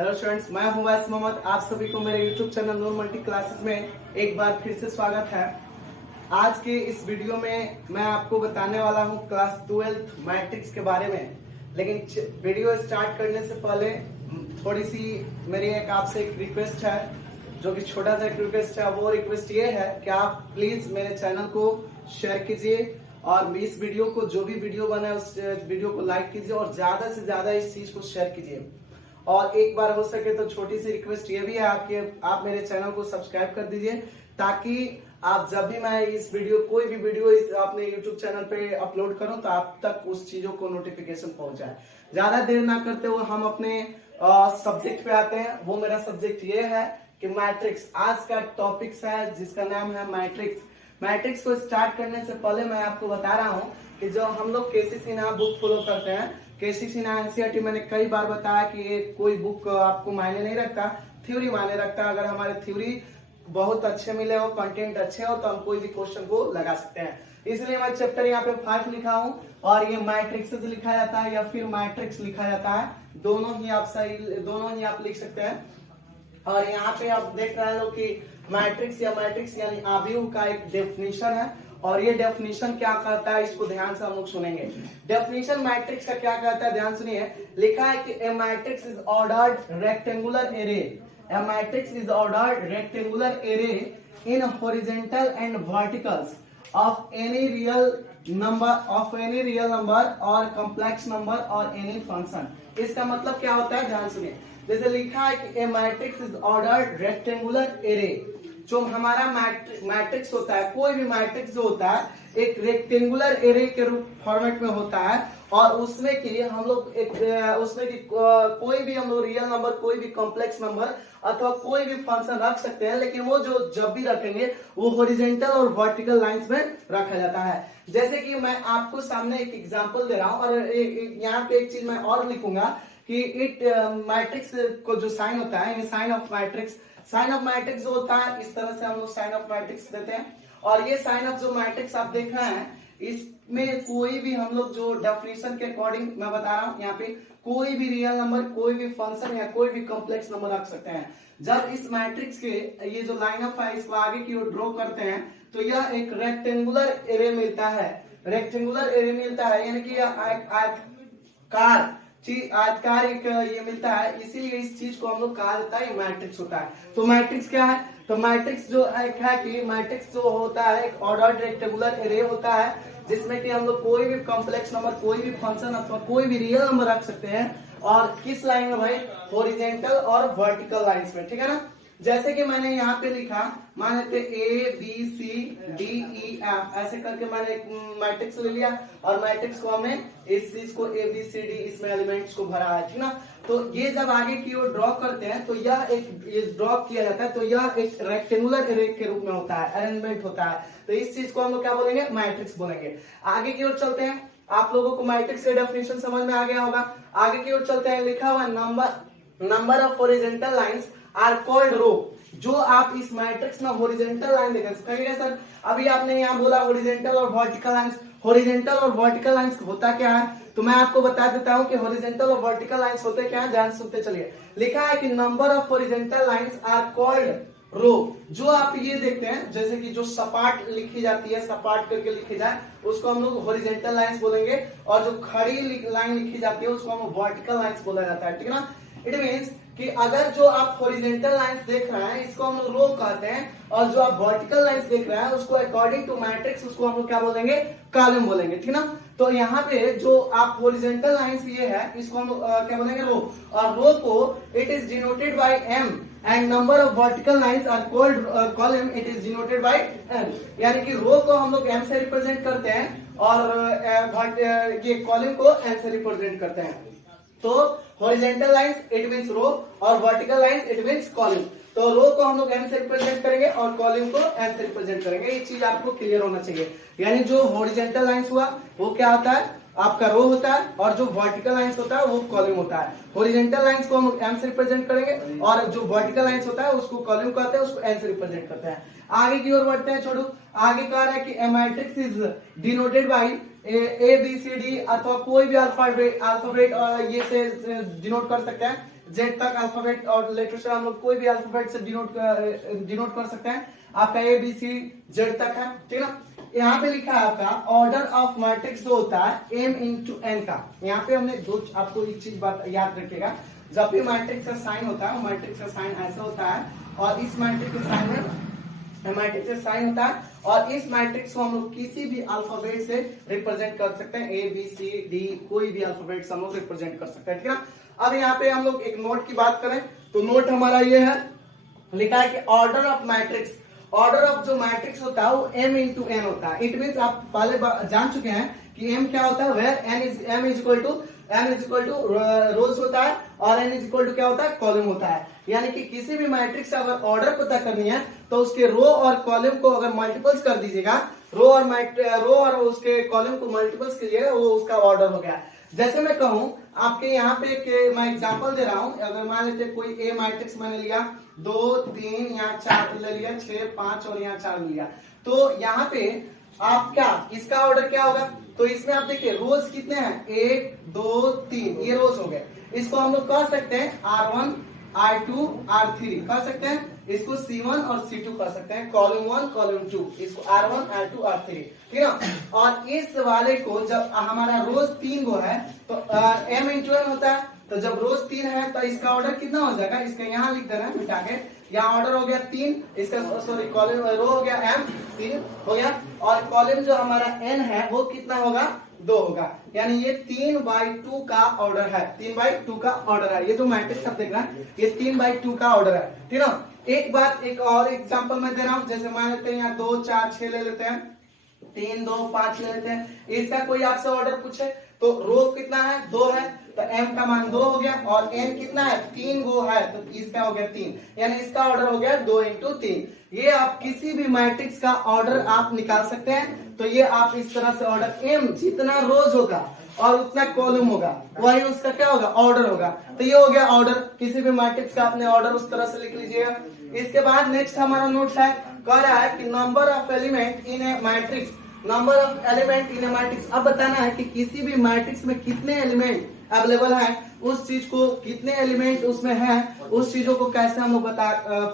Hello students, मैं हूं वैस मोहम्मद। आप सभी को मेरे यूट्यूब चैनल नूर मल्टी क्लासेस में एक बार फिर से स्वागत है। आज के इस वीडियो में मैं आपको बताने वाला हूं क्लास 12th मैट्रिक्स के बारे में। लेकिन वीडियो स्टार्ट करने से पहले थोड़ी सी मेरी आपसे एक रिक्वेस्ट है, जो कि छोटा सा एक रिक्वेस्ट है। वो रिक्वेस्ट ये है कि आप प्लीज मेरे चैनल को शेयर कीजिए और इस वीडियो को, जो भी वीडियो बना है उस वीडियो को लाइक कीजिए और ज्यादा से ज्यादा इस चीज को शेयर कीजिए। और एक बार हो सके तो छोटी सी रिक्वेस्ट ये भी है आपके, आप मेरे चैनल को सब्सक्राइब कर दीजिए, ताकि आप जब भी मैं इस वीडियो कोई भी वीडियो इस अपने यूट्यूब चैनल पे अपलोड करूं तो आप तक उस चीजों को नोटिफिकेशन पहुंच जाए। ज्यादा देर ना करते हुए हम अपने सब्जेक्ट पे आते हैं। वो मेरा सब्जेक्ट ये है कि मैट्रिक्स। आज का टॉपिक्स है जिसका नाम है मैट्रिक्स। मैट्रिक्स को स्टार्ट करने से पहले मैं आपको बता रहा हूँ कि जो हम लोग केसी सिन्हा बुक फॉलो करते हैं, केसी सिन्हा एनसीईआरटी, मैंने कई बार बताया कि ये कोई बुक आपको मायने नहीं रखता, थ्योरी मायने रखता है। अगर हमारे थ्योरी बहुत अच्छे मिले हो, कंटेंट अच्छे हो, तो हम कोई भी क्वेश्चन को लगा सकते हैं। इसलिए मैं चैप्टर यहाँ पे 5 लिखा हूँ और ये मैट्रिक्सेस लिखा जाता है या फिर मैट्रिक्स लिखा जाता है, दोनों ही आप लिख सकते हैं। और यहाँ पे आप देख रहे हो कि मैट्रिक्स यानी आव्यूह का एक डेफिनेशन है। और ये डेफिनेशन क्या कहता है, इसको ध्यान से हम लोग सुनेंगे। डेफिनेशन मैट्रिक्स का क्या कहता है, ध्यान सुनिए। लिखा है कि a matrix is ordered rectangular array. A matrix is ordered rectangular array in horizontal and verticals of any real number or complex number or any function। इसका मतलब क्या होता है, ध्यान सुनिए। जैसे लिखा है कि a matrix is ordered rectangular array. जो हमारा मैट्रिक्स होता है, कोई भी मैट्रिक्स जो होता है एक रेक्टेंगुलर एरे के रूप फॉर्मेट में होता है। और उसमें कि हम लोग कोई भी हम लोग रियल नंबर, कोई भी कॉम्प्लेक्स नंबर अथवा कोई भी फंक्शन रख सकते हैं। लेकिन वो जो जब भी रखेंगे वो हॉरिजॉन्टल और वर्टिकल लाइंस में रखा जाता है। जैसे कि मैं आपको सामने एक एग्जांपल दे रहा हूं और यहाँ पे एक चीज मैं और लिखूंगा कि मैट्रिक्स को जो साइन होता है, ये साइन ऑफ मैट्रिक्स जो होता है, इस तरह से हम लोग साइन ऑफ मैट्रिक्स देते हैं। और ये साइन ऑफ जो मैट्रिक्स आप देख रहे हैं, इसमें कोई भी हम लोग जो डेफिनेशन के अकॉर्डिंग मैं बता रहा हूं, यहाँ पे कोई भी रियल नंबर, कोई भी फंक्शन या कोई भी कॉम्प्लेक्स नंबर रख सकते हैं। जब इस मैट्रिक्स के ये जो लाइन ऑफ है इसको आगे की ओर ड्रॉ करते हैं तो यह एक रेक्टेंगुलर एरे मिलता है। यानी कि आयताकार एक ये मिलता है, इसीलिए इस चीज को हम लोग कहा जाता है मैट्रिक्स होता है। तो मैट्रिक्स क्या है, तो मैट्रिक्स जो है कि मैट्रिक्स जो होता है एक ऑर्डर्ड रेक्टेंगुलर एरे होता है, जिसमें कि हम लोग कोई भी कॉम्प्लेक्स नंबर, कोई भी फंक्शन अथवा कोई भी रियल नंबर रख सकते हैं। और किस लाइन में भाई, हॉरिजॉन्टल और वर्टिकल लाइंस में, ठीक है ना। जैसे कि मैंने यहाँ पे लिखा, मान लेते ABCDEF, ऐसे करके मैंने एक मैट्रिक्स ले लिया और मैट्रिक्स को हमने इस चीज को ABCD इसमें एलिमेंट्स को भरा है, ठीक ना। तो ये जब आगे की ओर ड्रॉ करते हैं तो यह ड्रॉ किया जाता है, तो यह एक रेक्टेंगुलर एरे के रूप में होता है, अरेंजमेंट होता है। तो इस चीज को हम लोग क्या बोलेंगे, मैट्रिक्स बोलेंगे। आगे की ओर चलते हैं, आप लोगों को मैट्रिक्स का डेफिनेशन समझ में आ गया होगा। आगे की ओर चलते हैं, लिखा हुआ number of horizontal lines are called row. जो आप इस मैट्रिक्स में हॉरिजॉन्टल लाइन देखेंगे, सर अभी आपने यहाँ बोला हॉरिजॉन्टल और वर्टिकल लाइंस। हॉरिजॉन्टल और वर्टिकल लाइंस होता क्या है, तो मैं आपको बता देता हूँ कि हॉरिजॉन्टल और वर्टिकल लाइंस होते क्या है, ध्यान सुनते चलिए। लिखा है कि number of horizontal lines are called row. जो आप ये देखते हैं, जैसे कि जो सपाट लिखी जाती है, सपाट करके लिखी जाए, उसको हम लोग हॉरिजॉन्टल लाइंस बोलेंगे। और जो खड़ी लाइन लिखी जाती है उसको हम वर्टिकल लाइंस बोला जाता है, ठीक है ना। इट मीन्स कि अगर जो आप हॉरिजॉन्टल लाइंस देख रहे हैं इसको हम लोग रो कहते हैं, और जो आप वर्टिकल लाइंस देख रहे हैं उसको अकॉर्डिंग टू मैट्रिक्स उसको हम लोग क्या बोलेंगे, कॉलम बोलेंगे, ठीक ना। तो यहाँ पे जो आप हॉरिजॉन्टल लाइंस ये है, इसको हम क्या बोलेंगे, रो। और रो को it is denoted by M and number of vertical lines are called column, it is denoted by N। यानी कि रो को हम लोग M से रिप्रेजेंट करते हैं और ये कॉलम को N से रिप्रेजेंट करते हैं। तो हॉरिजॉन्टल लाइंस इट मींस रो और vertical lines it means column. तो रो को हम लोग M से रिप्रेजेंट करेंगे और कॉलम को N से रिप्रेजेंट करेंगे। ये चीज आपको क्लियर होना चाहिए। यानी जो हॉरिजॉन्टल लाइंस हुआ वो क्या होता है, आपका रो होता है, और जो वर्टिकल लाइंस होता है वो कॉलम होता है। हॉरिजॉन्टल लाइंस को हम M से रिप्रेजेंट करेंगे और जो वर्टिकल लाइंस होता है उसको कॉलम कहते हैं, उसको N से रिप्रेजेंट करते हैं। आगे की ओर बढ़ते हैं, छोड़ो। आगे कह रहा है कि a matrix is denoted by ABCD अथवा कोई भी अल्फाबेट ये से डिनोट कर सकते हैं। जेड तक अल्फाबेट और लेटर से हम लोग कोई भी अल्फाबेट से डिनोट कर सकते हैं। आपका ए बी सी जेड तक है, ठीक ना। यहाँ पे लिखा है आपका ऑर्डर ऑफ मैट्रिक्स जो होता है m इंटू एन का। यहाँ पे हमने दो, आपको एक चीज बात याद रखिएगा, जब भी मैट्रिक्स का साइन होता है, मैट्रिक्स का साइन ऐसा होता है, और इस मैट्रिक्स के साइन में मैट्रिक्स का साइन होता है, और इस मैट्रिक्स को हम लोग किसी भी अल्फाबेट से रिप्रेजेंट कर सकते हैं, ए बी सी डी, कोई भी अल्फाबेट से हम लोग रिप्रेजेंट कर सकते हैं, ठीक है। अब यहाँ पे हम लोग एक नोट की बात करें तो नोट हमारा ये है, लिखा है कि order of matrix, order of जो मैट्रिक्स होता है वो m इंटू एन होता है। इट मीन्स आप पहले जान चुके हैं कि m क्या होता है, where m is equal to rows होता है, और n इज इक्वल टू क्या होता है, कॉलम होता है। यानी कि किसी भी मैट्रिक्स का अगर ऑर्डर पता करनी है तो उसके रो और कॉलम को अगर मल्टीपल्स कर दीजिएगा, रो और उसके कॉलम को मल्टीपल्स कीजिएगा, वो उसका ऑर्डर हो गया। जैसे मैं कहूं आपके यहाँ पे मैं एग्जांपल दे रहा हूं, अगर मान लेते कोई ए मैट्रिक्स मैंने लिया 2 3 यहाँ 4 ले लिया, 6 5 और यहाँ 4 लिया, तो यहाँ पे आप क्या इसका ऑर्डर क्या होगा, तो इसमें आप देखिए रोज कितने हैं, 1 2 3, ये रोज हो गए। इसको हम लोग कह सकते हैं R1 R2 R3 कह सकते हैं, इसको C1 और C2 कह सकते हैं, कॉलम 1 कॉलम 2, इसको R1 R2 R3, ठीक है। और इस वाले को जब हमारा रोज 3 गो है तो m इंटू n होता है, तो जब रोज 3 है तो इसका ऑर्डर कितना हो जाएगा, इसका यहाँ लिख देना मिटा के, यहाँ ऑर्डर हो गया 3, इसका सॉरी कॉलम रो हो गया m 3 हो गया, और कॉलम जो हमारा n है वो कितना होगा, 2 होगा। यानी ये 3/2 का ऑर्डर है, 3/2 का ऑर्डर है। ये जो मैट्रिक्स आप देख रहे हैं ये 3/2 का ऑर्डर है, ठीक है। एक बात, एक और एग्जांपल मैं दे रहा हूं, जैसे मान लेते हैं यहाँ 2 4 6 ले लेते हैं, 3 2 5 ले लेते हैं, इसका कोई आपसे ऑर्डर पूछे तो रो कितना है, 2 है, तो m का मान 2 हो गया, और n कितना है, 3 गो है, तो इसका हो गया 3, यानी इसका ऑर्डर हो गया 2 इंटू 3। ये आप किसी भी मैट्रिक्स का ऑर्डर आप निकाल सकते हैं, तो ये आप इस तरह से ऑर्डर m जितना रोज होगा और उतना कॉलम होगा वही उसका क्या होगा, ऑर्डर होगा। तो ये हो गया ऑर्डर, किसी भी मैट्रिक्स का आपने ऑर्डर उस तरह से लिख लीजिएगा। इसके बाद नेक्स्ट हमारा नोट्स है, कह रहा है कि number of element in A matrix, number of element in A matrix. अब बताना है कि किसी भी मैट्रिक्स में कितने एलिमेंट अवेलेबल है, उस चीज को कितने एलिमेंट उसमें है, उस चीजों को कैसे हम लोग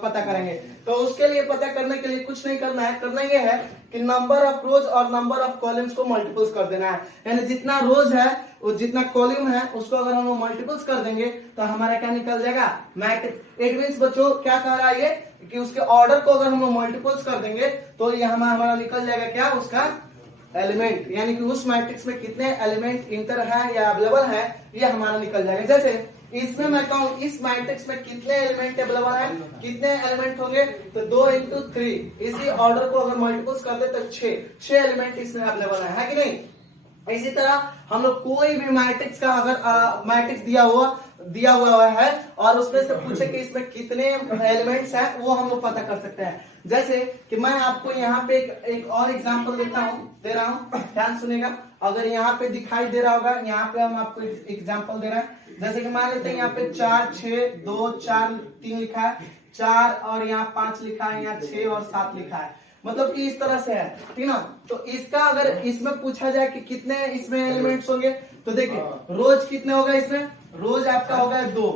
पता करेंगे। तो उसके लिए पता करने के लिए कुछ नहीं करना है, करना ये है कि नंबर ऑफ रोज और नंबर ऑफ कॉलम्स को मल्टीपल्स कर देना है। यानी जितना रोज है और जितना कॉलम है उसको अगर हम मल्टीपल्स कर देंगे तो हमारा क्या निकल जाएगा, मैट्रिक्स। इट मींस बच्चों क्या कह रहा है ये कि उसके ऑर्डर को अगर हम मल्टीपल्स कर देंगे तो ये हमारा निकल जाएगा क्या, उसका एलिमेंट, यानी कि उस मैट्रिक्स में कितने एलिमेंट इंटर है या अवेलेबल है ये हमारा निकल जाएगा। जैसे इसमें मैं कहूँ इस मैट्रिक्स में कितने एलिमेंट अवेलेबल है, कितने एलिमेंट होंगे, तो 2 इंटू 3, इसी ऑर्डर को अगर मल्टीपल्स कर दे तो 6 एलिमेंट इसमें अवेलेबल है कि नहीं। इसी तरह हम लोग कोई भी मैट्रिक्स का अगर मैट्रिक्स दिया हुआ है और उसमें से पूछे कि इसमें कितने एलिमेंट्स हैं, वो हम लोग पता कर सकते हैं। जैसे कि मैं आपको यहाँ पे एक और एग्जांपल दे रहा हूँ, ध्यान सुनेगा। अगर यहाँ पे दिखाई दे रहा होगा, यहाँ पे हम आपको एग्जांपल दे रहे हैं। जैसे कि मान लेते हैं यहाँ पे 4 6 2 4 3 लिखा है, 4 और यहाँ 5 लिखा है, यहाँ 6 और 7 लिखा है, मतलब कि इस तरह से है, ठीक ना। तो इसका अगर इसमें पूछा जाए कि कितने इसमें एलिमेंट्स होंगे, तो देखिए रोज कितने होगा, इसमें रोज आपका होगा 2,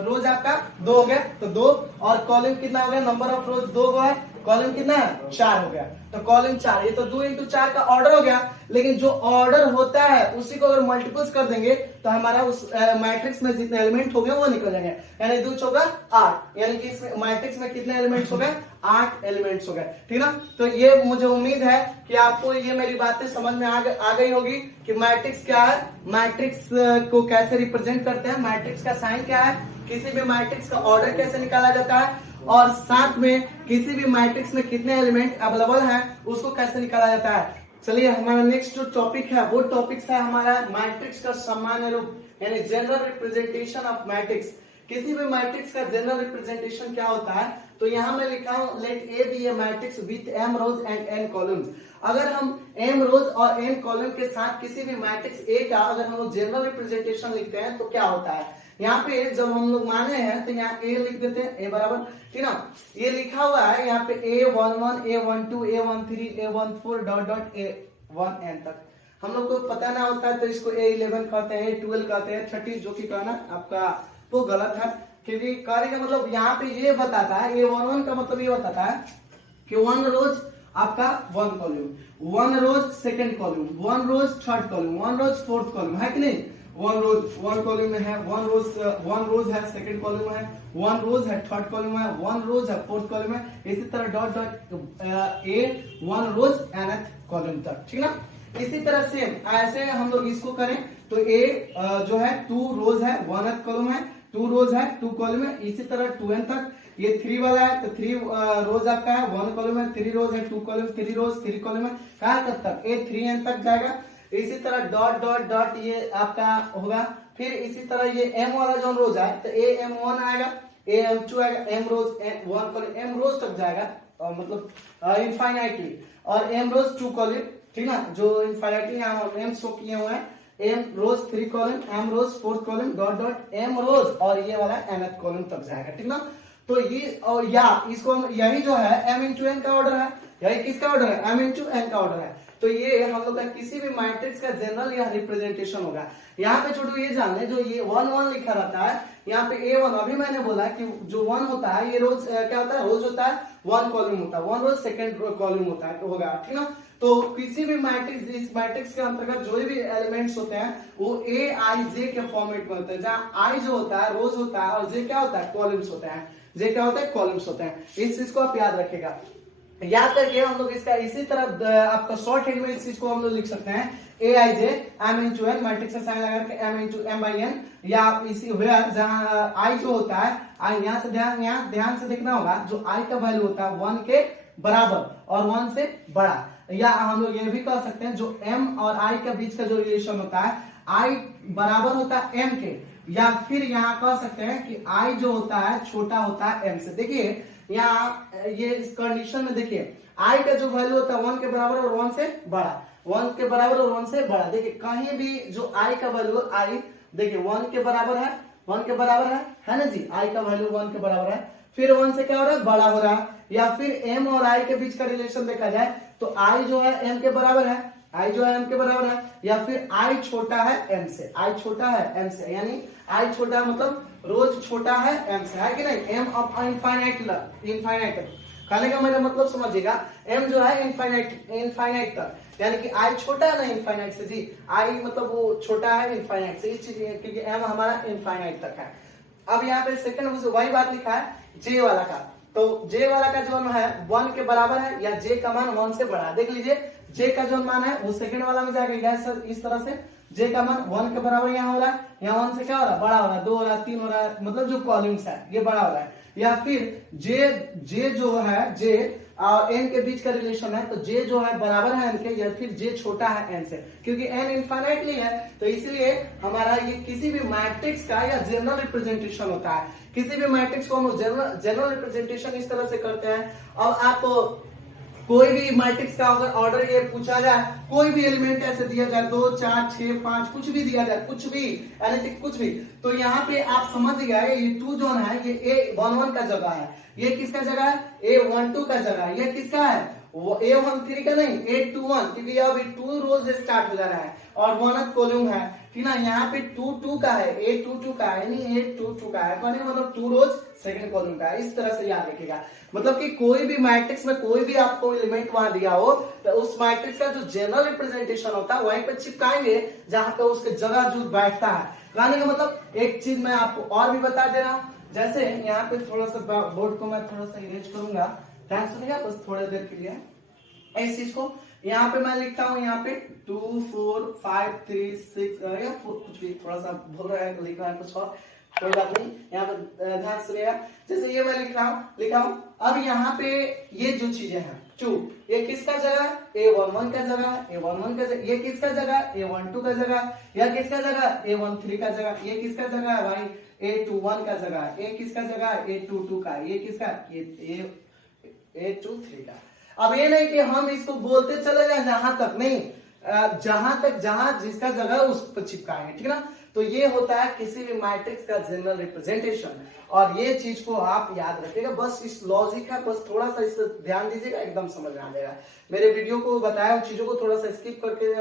रोज आपका 2 हो गया तो 2, और कॉलम कितना हो गया, नंबर ऑफ रोज 2 है, कॉलम कितना है 4 हो गया, तो कॉलम 4, ये तो 2 इंटू 4 का ऑर्डर हो गया। लेकिन जो ऑर्डर होता है उसी को अगर मल्टीपल्स कर देंगे तो हमारा उस मैट्रिक्स में जितने एलिमेंट हो गए वो निकल जाएंगे, यानी 2 चौका 8, यानी कि इस मैट्रिक्स में कितने एलिमेंट्स हो गए, 8 एलिमेंट्स हो गए, ठीक ना। तो ये मुझे उम्मीद है कि आपको ये मेरी बातें समझ में आ गई होगी कि मैट्रिक्स क्या है, मैट्रिक्स को कैसे रिप्रेजेंट करते हैं, मैट्रिक्स का साइन क्या है, किसी भी मैट्रिक्स का ऑर्डर कैसे निकाला जाता है, और साथ में किसी भी मैट्रिक्स में कितने एलिमेंट अवेलेबल हैं उसको कैसे निकाला जाता है। चलिए हमारा नेक्स्ट जो टॉपिक है वो टॉपिक है हमारा मैट्रिक्स का सामान्य रूप, यानी जनरल रिप्रेजेंटेशन ऑफ मैट्रिक्स। किसी भी मैट्रिक्स का जनरल रिप्रेजेंटेशन क्या होता है, तो यहाँ मैं लिखा हूं let A be a matrix with m rows and n columns. अगर हम m रोज और n कॉलम के साथ किसी भी मैट्रिक्स A का अगर हम लोग जनरल रिप्रेजेंटेशन लिखते हैं तो क्या होता है, यहाँ पे जब हम लोग माने हैं तो यहाँ A लिख देते हैं, A बराबर, ठीक ना। ये लिखा हुआ है यहाँ पे A11 A12 A13 A14 dot dot A1n तक। हम लोग को पता ना होता है तो इसको A11 कहते हैं, A12 कहते हैं, 30 जो कि कहना आपका वो गलत है, क्योंकि कार्य का मतलब यहाँ पे ये बताता है, ये 1 1 का मतलब ये बताता है कि 1 रोज आपका 1 कॉलम, 1 रोज सेकंड कॉलम, 1 रोज थर्ड कॉलम, 1 रोज फोर्थ कॉलम, है कि नहीं? 1 रोज 1 कॉलम में है, 1 रोज है सेकंड कॉलम है, 1 रोज है थर्ड कॉलम है, 1 रोज है फोर्थ कॉलम है, इसी तरह dot dot A 1 rows nth column तक, ठीक ना? इसी तरह सेम ऐसे हम लोग इसको करें तो ए जो है 2 रोज है 1th कॉलम है, 2 रोज है 2 कॉलम है, इसी तरह 2n तक। ये 3 वाला है तो 3 रोज आपका है 1 कॉलम है, 3 रोज है 2 कॉलम, 3 रोज 3 कॉलम है, कहां तक? ए 3n तक जाएगा। इसी तरह डॉट डॉट डॉट ये आपका होगा। फिर इसी तरह ये m वाला जो रोज है तो ए m1 आएगा, ए m2 आएगा, m रोज 1 कॉलम m रोज तक जाएगा, मतलब इनफाइनाइटली, और m रोज 2 कॉलम, ठीक ना? जो इनफाइनाइटली यहाँ m शो किए हुए हैं, m रोज 3 कॉलम, m रोज 4 कॉलम, डॉट डॉट m रोज, और ये वाला nth कॉलम तक जाएगा, ठीक ना? तो ये और या इसको यही जो है m इंटू n का ऑर्डर है, यही किसका ऑर्डर है? m इंटू n का ऑर्डर है। तो ये हम लोग का किसी भी मैट्रिक्स का जनरल या रिप्रेजेंटेशन होगा। यहाँ पे छोटू ये जान ले, जो ये 1 1 लिखा रहता है, यहाँ पे A1, अभी मैंने बोला कि जो 1 होता है ये रोज क्या होता है? रोज होता है 1 कॉलम होता है, 1 रोज सेकंड कॉलम होता है, तो होगा, ठीक ना? तो किसी भी मैट्रिक्स, इस मैट्रिक्स के अंतर्गत जो भी एलिमेंट्स होते हैं वो ए आई जे के फॉर्मेट में होते हैं, जहाँ आई जो होता है रोज होता है और जे क्या होता है? कॉलम्स होते हैं। जे क्या होता है? कॉलम्स होते हैं। इस चीज को आप याद रखेगा, याद करके हम लोग इसका इसी तरह आपका शॉर्ट हैंड में इस चीज को हम लोग लिख सकते हैं A I J M into N, matrix का साइन लगा के M into M by N, या आप इसी वेयर जहां आई जो होता है, आई यहाँ से ध्यान से देखना होगा, जो आई का वैल्यू होता है 1 के बराबर और 1 से बड़ा, या हम लोग ये भी कह सकते हैं जो m और i के बीच का जो रिलेशन होता है, i बराबर होता है m के, या फिर यहाँ कह सकते हैं कि i जो होता है छोटा होता है m से। देखिए यहाँ ये इस कंडीशन में देखिए i का जो वैल्यू होता है 1 के बराबर और 1 से बड़ा, 1 के बराबर और 1 से बड़ा। देखिए कहीं भी जो i का वैल्यू i देखिए 1 के बराबर है, 1 के बराबर है ना जी? i का वैल्यू 1 के बराबर है, फिर 1 से क्या हो रहा है? बड़ा हो रहा है। या फिर m और i के बीच का रिलेशन देखा जाए तो i जो है m के बराबर है, i जो है m के बराबर है, या फिर i छोटा है m से, i छोटा है m से, यानी i छोटा है मतलब रोज छोटा है m से, है कि नहीं? m ऑफ इनफाइनाइट कहने का मेरा मतलब समझिएगा, m जो है इनफाइनाइट तक, यानी कि i छोटा है ना इनफाइनाइट से जी, i मतलब वो छोटा है इनफाइनाइट से, इस चीज क्योंकि m हमारा इनफाइनाइट तक है। अब यहाँ पे सेकंड वही बात लिखा है j वाला का, तो j वाला का जो है 1 के बराबर है, या j का मान 1 से बड़ा है। देख लीजिए j का जो मान है वो सेकंड वाला में जाएगा इस तरह से, j का मान 1 के बराबर यहाँ हो रहा है, यहाँ 1 से क्या हो रहा है? बड़ा हो रहा है, 2 हो रहा है, 3 हो रहा है, मतलब जो कॉलम्स है ये बड़ा हो रहा है। या फिर j जो है j और n के बीच का रिलेशन है, तो j जो है बराबर है n के, या फिर j छोटा है n से, क्योंकि n इनफाइनाइटली है, तो इसलिए हमारा ये किसी भी मैट्रिक्स का या जनरल रिप्रेजेंटेशन होता है। किसी भी मैट्रिक्स को हम जनरल रिप्रेजेंटेशन इस तरह से करते हैं। अब आप कोई भी मैट्रिक्स का अगर ऑर्डर ये पूछा जाए, कोई भी एलिमेंट ऐसे दिया जाए 2 4 6 5 कुछ भी दिया जाए, कुछ भी एनीथिंग कुछ भी, तो यहाँ पे आप समझ गए ये 2 जोन है, ये A11 का जगह है, ये किसका जगह है? A12 का जगह है। ये किसका है? वो A13 का नहीं, A21, क्योंकि अभी 2 रोज स्टार्ट हो जा रहा है और 1th कॉलम है, ठीक ना? यहाँ पे 2 का है, A22 का है, नहीं A22 का है, मतलब 2 रोज सेकंड कॉलम का है। इस तरह से याद रखिएगा, मतलब कि कोई भी मैट्रिक्स में कोई भी आपको एलिमेंट वहां दिया हो तो उस मैट्रिक्स का जो जनरल रिप्रेजेंटेशन होता है वहीं पे चिपकाएंगे जहां पे उसके जगह जो बैठता है। कहने का मतलब एक चीज मैं आपको और भी बता दे रहा हूँ, जैसे यहाँ पे थोड़ा सा बोर्ड को मैं थोड़ा सा इरेज करूंगा, ध्यान सुनिएगा बस थोड़ी देर के लिए। इस चीज को यहाँ पे मैं लिखता हूँ, यहाँ पे 2 4 5 3 6 या कुछ भी थोड़ा सा भूल रहा है, लिख रहा है कुछ और, कोई बात नहीं, यहाँ पे ध्यान सुनिएगा। जैसे ये मैं लिखा हूँ। अब यहाँ पे ये जो चीजें हैं 2, ये किसका जगह? A11 का जगह, A11 का जगह। ये किसका जगह? A12 का जगह। यह किसका जगह? A13 का जगह। ये किसका जगह है भाई? A21 का जगह। ये किसका जगह? A22 का। ये किसका? A23 का। अब ये नहीं कि हम इसको बोलते चले जाए जहां तक, नहीं, जहां जिसका जगह उस पर चिपकाएंगे, ठीक ना? तो ये होता है किसी भी मैट्रिक्स का जनरल रिप्रेजेंटेशन, और ये चीज को आप याद रखिएगा। बस इस लॉजिक है, बस थोड़ा सा इस पर ध्यान दीजिएगा, एकदम समझ में आ जाएगा। मेरे वीडियो को बताया चीजों को थोड़ा सा स्किप करके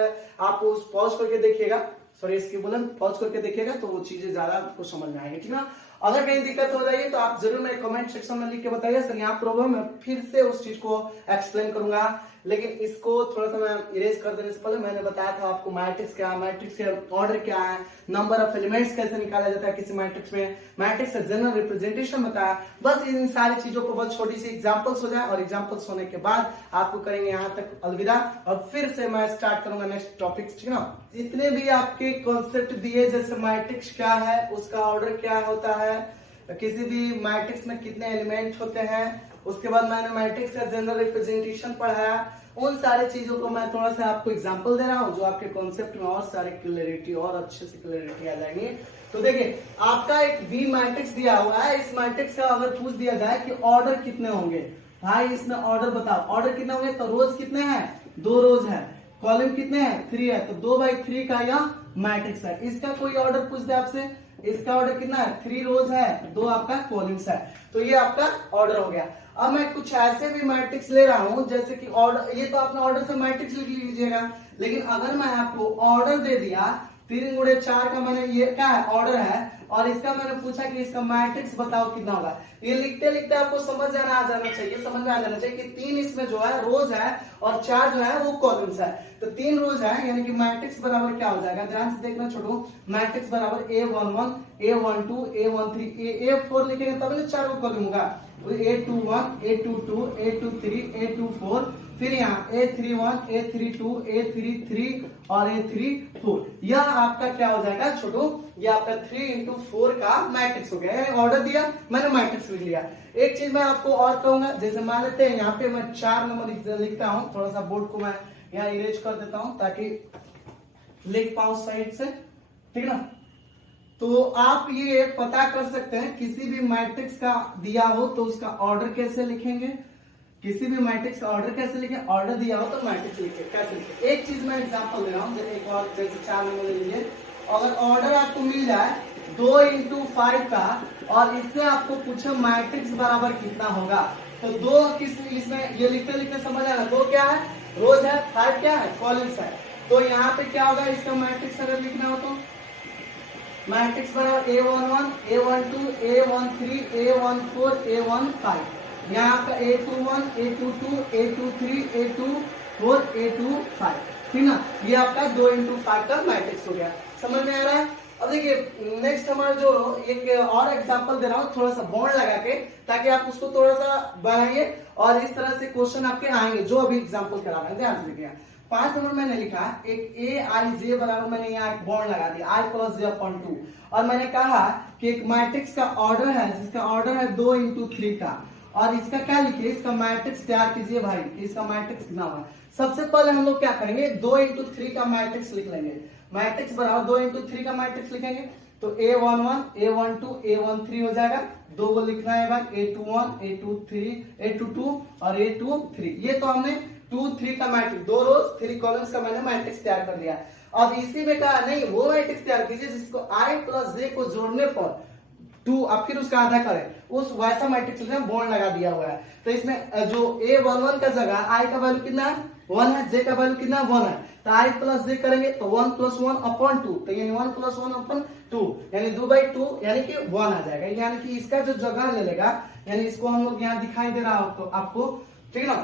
आप उस पॉज करके देखिएगा, सॉरी इसकी बोलन पॉज करके देखिएगा तो वो चीजें ज्यादा आपको समझ में आएगी, ठीक ना। अगर कहीं दिक्कत हो रही है तो आप जरूर मेरे कमेंट सेक्शन में लिख के बताइए सर यहाँ प्रॉब्लम है, फिर से उस चीज को एक्सप्लेन करूंगा। लेकिन इसको थोड़ा सा मैं इरेज कर देने से पहले मैंने बताया था आपको मैट्रिक्स क्या है, मैट्रिक्स के ऑर्डर क्या है, नंबर ऑफ एलिमेंट्स कैसे निकाला जाता है किसी मैट्रिक्स में, मैट्रिक्स का जनरल रिप्रेजेंटेशन बताया। बस इन सारी चीजों को बस छोटी सी एग्जांपल्स हो जाए और एग्जांपल्स होने के बाद आपको करेंगे यहाँ तक अलविदा और फिर से मैं स्टार्ट करूंगा नेक्स्ट टॉपिक, ठीक ना। जितने भी आपके कॉन्सेप्ट दिए जैसे मैट्रिक्स क्या है, उसका ऑर्डर क्या होता है, किसी भी मैट्रिक्स में कितने एलिमेंट होते हैं, उसके बाद मैंने मैट्रिक्स का जनरल रिप्रेजेंटेशन पढ़ाया, उन सारी चीजों को मैं थोड़ा सा आपको एग्जांपल दे रहा हूं जो आपके कॉन्सेप्ट में और सारे क्लियरिटी और अच्छे से क्लियरिटी आ जाएंगे। तो देखिए आपका एक बी मैट्रिक्स दिया हुआ है, इस मैट्रिक्स का अगर पूछ दिया जाए कि ऑर्डर कितने होंगे, भाई इसमें ऑर्डर बताओ, ऑर्डर कितने होंगे, तो रोज कितने हैं, 2 रोज है, कॉलम कितने हैं, 3 है, तो 2/3 का यह मैट्रिक्स है। इसका कोई ऑर्डर पूछ दे आपसे, इसका ऑर्डर कितना है, 3 रोज है, 2 आपका कॉलम्स है, तो ये आपका ऑर्डर हो गया। अब मैं कुछ ऐसे भी मैट्रिक्स ले रहा हूं जैसे कि ऑर्डर, ये तो आपने ऑर्डर से मैट्रिक्स लिख लीजिएगा, लेकिन अगर मैं आपको ऑर्डर दे दिया 3 गुणे 4 का, मैंने ये क्या है ऑर्डर है, और इसका मैंने पूछा कि इसका मैट्रिक्स बताओ कितना होगा, ये लिखते लिखते आपको समझ आ जाना चाहिए, समझ में आ जाना चाहिए कि 3 इसमें जो है रोज है और 4 जो है वो कॉलम्स है, तो 3 रोज है, यानी कि मैट्रिक्स बराबर क्या हो जाएगा, ध्यान से देखना छोटू, मैट्रिक्स बराबर A11 A12 A13 A4 लिखेंगे तब ना 4 कॉलम होगा, A21 A22 A23 A24, फिर यहाँ A31 A32 A33 और A34, यह आपका क्या हो जाएगा छोटू, ये आपका 3x4 का मैट्रिक्स हो गया। ऑर्डर दिया मैंने मैट्रिक्स लिख लिया। एक चीज मैं आपको और कहूंगा, जैसे मान लेते हैं यहाँ पे मैं 4 नंबर लिखता हूँ, थोड़ा सा बोर्ड को मैं यहाँ इरेज कर देता हूँ ताकि लिख पाऊं साइड से, ठीक ना। तो आप ये पता कर सकते हैं किसी भी मैट्रिक्स का दिया हो तो उसका ऑर्डर कैसे लिखेंगे, किसी भी मैट्रिक्स का ऑर्डर कैसे लिखें, ऑर्डर दिया हो तो मैट्रिक्स लिखे कैसे लिखे। एक चीज मैं एग्जांपल दे रहा हूँ, एक और जैसे 4 नंबर ले लीजिए, अगर ऑर्डर आपको मिल जाए 2x5 का और इससे आपको पूछे मैट्रिक्स बराबर कितना होगा, तो 2 किस इसमें ये लिखते लिखते समझ आएगा, 2 क्या है रोज है, 5 क्या है कॉलम्स है, तो यहाँ पे क्या होगा इसका मैट्रिक्स अगर लिखना हो तो मैट्रिक्स बराबर A11 A12 A13 A14 A15, यहाँ आपका A21 A22 A23 A24 A25, ठीक ना, ये आपका 2x5 का मैट्रिक्स हो गया, समझ में आ रहा है। अब देखिए नेक्स्ट हमारा जो एक और एग्जांपल दे रहा हूँ थोड़ा सा बॉन्ड लगा के, ताकि आप उसको थोड़ा सा बढ़ाइए और इस तरह से क्वेश्चन आपके आएंगे जो अभी एग्जांपल करा रहे हैं, ध्यान से देखिए। 5 नंबर मैंने लिखा एक Aij बराबर, मैंने यहाँ एक बॉन्ड लगा दिया I + j/2, और मैंने कहा कि एक मैट्रिक्स का ऑर्डर है जिसका ऑर्डर है 2x3 का, और इसका क्या लिखिए, इसका मैट्रिक्स तैयार कीजिए भाई, इसका मैट्रिक्स कितना होगा। सबसे पहले हम लोग क्या करेंगे, 2x3 का मैट्रिक्स लिख लेंगे, मैट्रिक्स बराबर 2x3 का मैट्रिक्स लिखेंगे तो A11 A12 A13 हो जाएगा, 2 को लिखना है भाई A21 A23 A22 और A23, ये तो हमने 2 3 का मैट्रिक्स, 2 रोज 3 कॉलम्स का मैंने मैट्रिक्स तैयार कर दिया। अब इसी में कहा नहीं वो मैट्रिक्स तैयार कीजिए जिसको I + j को जोड़ने पर 2 अब फिर उसका आधा करें, उस वैसा मैट्रिक्स में बॉन्ड लगा दिया हुआ है। तो इसमें जो A11 का जगह I का वैल्यू कितना है 1 है, J का वैल्यू कितना 1 है, तो I + j करेंगे तो 1 + 1/2, तो यानी 1 + 1/2 यानी 2/2 यानी कि 1 आ जाएगा, यानी कि इसका जो जगह ले लेगा, यानी इसको हम लोग यहाँ दिखाई दे रहा हो आपको, ठीक है ना,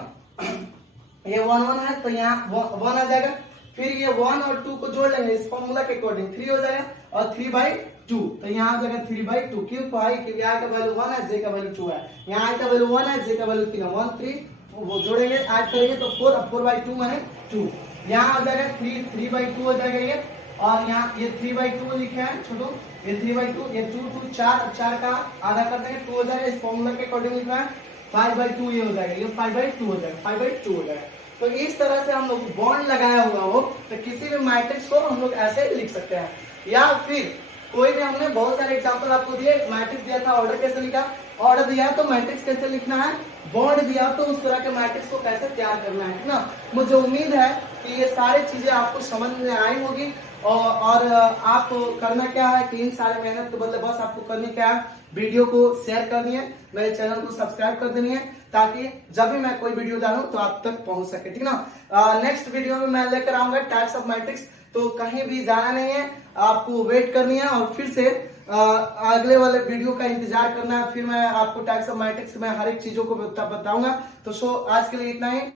ये 1 1 है तो यहाँ 1 आ जाएगा, फिर ये 1 और 2 को जोड़ लेंगे इस फॉर्मूला के अकॉर्डिंग 3 हो जाएगा और 3/2, तो यहाँ आ जाएगा 3/2, क्यों तो I का वैल्यू 1 है, J का वैल्यू 2 है, यहाँ I का वैल्यू 1 है, J का वैल्यू 3 है, 1 3 वो जोड़ेंगे ऐड करेंगे तो 4, अब 4/2 माने 2, यहाँ आ जाएगा 3/2 हो जाएगा ये, और यहाँ ये 3/2 लिखे हैं छोटो, ये 3/2 ये 2 2 4 का आधा कर देंगे 2 हो जाएगा, इस फॉर्मूला के अकॉर्डिंग लिखना है 5/2 ये हो जाएगा, ये 5/2 हो जाएगा, 5/2 हो जाएगा। तो इस तरह से हम लोग बॉन्ड लगाया हुआ हो तो किसी भी मैट्रिक्स को हम लोग ऐसे लिख सकते हैं, या फिर कोई भी हमने बहुत सारे एग्जांपल आपको दिए, मैट्रिक्स दिया था ऑर्डर कैसे लिखा, ऑर्डर दिया तो मैट्रिक्स कैसे लिखना है, बॉन्ड दिया तो उस तरह के मैट्रिक्स को कैसे तैयार करना है ना। मुझे उम्मीद है कि ये सारी चीजें आपको समझ में आई होगी, और आप करना क्या है कि इन सारे मेहनत के बदले बस आपको करनी क्या है, वीडियो को शेयर करनी है, मेरे चैनल को सब्सक्राइब कर देनी है, ताकि जब भी मैं कोई वीडियो डालूं तो आप तक पहुंच सके, ठीक ना। नेक्स्ट वीडियो में मैं लेकर आऊंगा टाइप्स ऑफ मैट्रिक्स, तो कहीं भी जाना नहीं है, आपको वेट करनी है और फिर से अगले वाले वीडियो का इंतजार करना है। फिर मैं आपको टाइप्स ऑफ मैट्रिक्स में हर एक चीजों को बताऊंगा। तो आज के लिए इतना ही।